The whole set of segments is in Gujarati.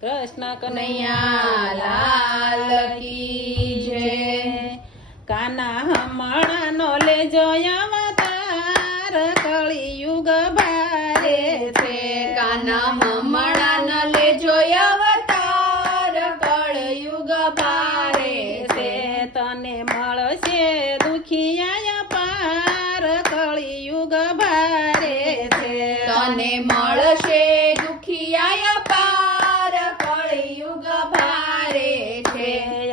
કૃષ્ણ કનૈયા લાલ કી જય। કાના હમણાંનો લેજો અવતાર, કળિયુગ ભારે છે। કાના હમણાં લેજો અવતાર, કળયુગ ભારે છે। તને મળશે દુખિયા પાર, કળિયુગ ભારે છે। તને મળશે દુખિયા પાર, કળયુગ ભારે છે।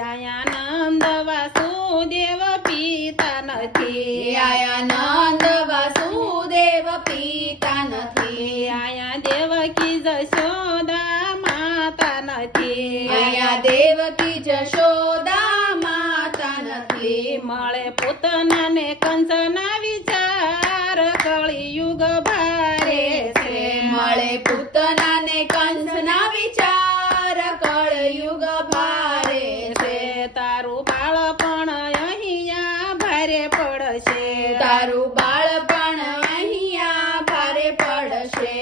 આયા નંદ વાસુદેવ પિતા નથી, આયા નંદ વાસુદેવ પિતા નથી, આયા દેવકી જશોદા માતા નથી, આયા દેવકી જશોદા માતા નથી। મળે પૂતનાને કંસના વિચાર, કળિયુગ ભારે છે। મળે પૂતનાને કંસના વિચાર, કળયુગ ભારે છે। તારું બાળપણ અહીંયા ભારે પડશે, તારું બાળપણ અહીંયા ભારે પડશે।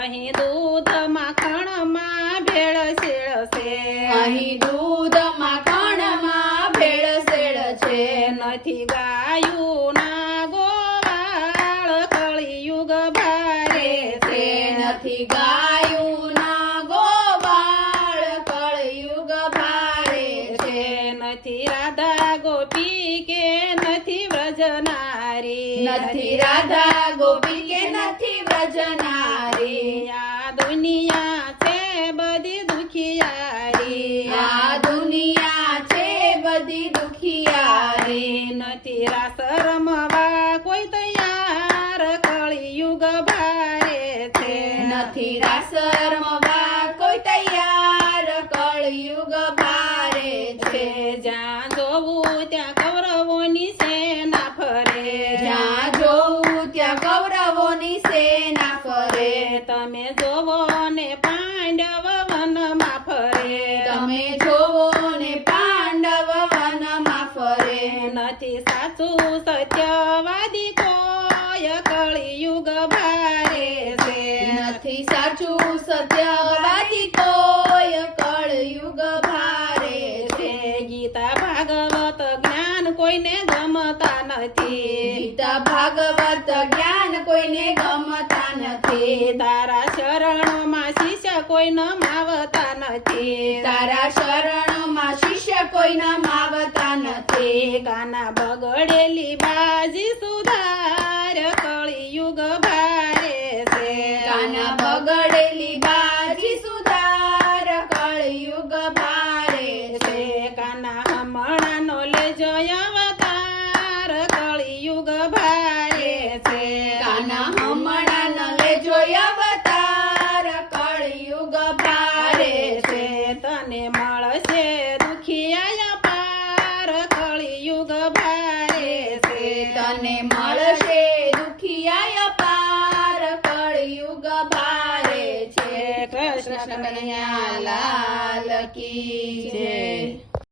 અહીં દૂધ માખણમાં ભેળસેળ છે, અહીં દૂધ માખણમાં ભેળસેળ છે। નથી ગાયું ના ગોવાળ, કળિયુગ ભારે છે। નથી ગાયું ના ગોવાળ, કળયુગ ભારે છે। નથી રાધા ગોપી કે નથી વ્રજનારી, નથી રાધા ગોપી કે નથી વ્રજનારી। આ દુનિયા છે બધી દુખિયારી, આ દુનિયા છે બધી દુખિયારી। નથી રાસ રમવા કોઈ તૈયાર, કળિયુગ ભારે છે। નથી રાસ રમવા કોઈ તૈયાર, કળયુગ ભારે છે। જ્યાં જોવું ત્યાં કૌરવોની સેના ફરે, જ્યાં જોવું ત્યાં કૌરવોની સેના ફરે। તમે જોવો ને પાંડવ વનમાં ફરે, તમે જોવો ને પાંડવ વનમાં ફરે। નથી સાચું સત્યવાદી કોઈ, કળિયુગ ભારે છે। નથી સાચું સત્યવાદી કોઈ, કળયુગ ભારે છે। ગીતા ભાગવત જ્ઞાન કોઈને ગમતા નથી, ગીતા ભાગવત જ્ઞાન કોઈને ગમતા નથી। તારા શરણોમાં શિષ્ય કોઈ નમાવતા નથી, તારા શરણોમાં શિષ્ય કોઈ નમાવતા નથી। કાના બગડેલી બાજી સુધાર, કળિયુગ ભારે છે। કાના બગડેલી બાજી સુધાર, કળયુગ ભારે છે। કાના હમણાંનો લેજો અવતાર, કળિયુગ ભારે છે। કાના હમણાં ન લેજો અવતાર, કળયુગ ભારે છે। તને મળશે દુખિયા પાર, કળિયુગ ભારે છે। તને મળશે દુખિયા પાર, કળયુગ ભારે છે। કૃષ્ણ કનૈયા લાલ કી જય।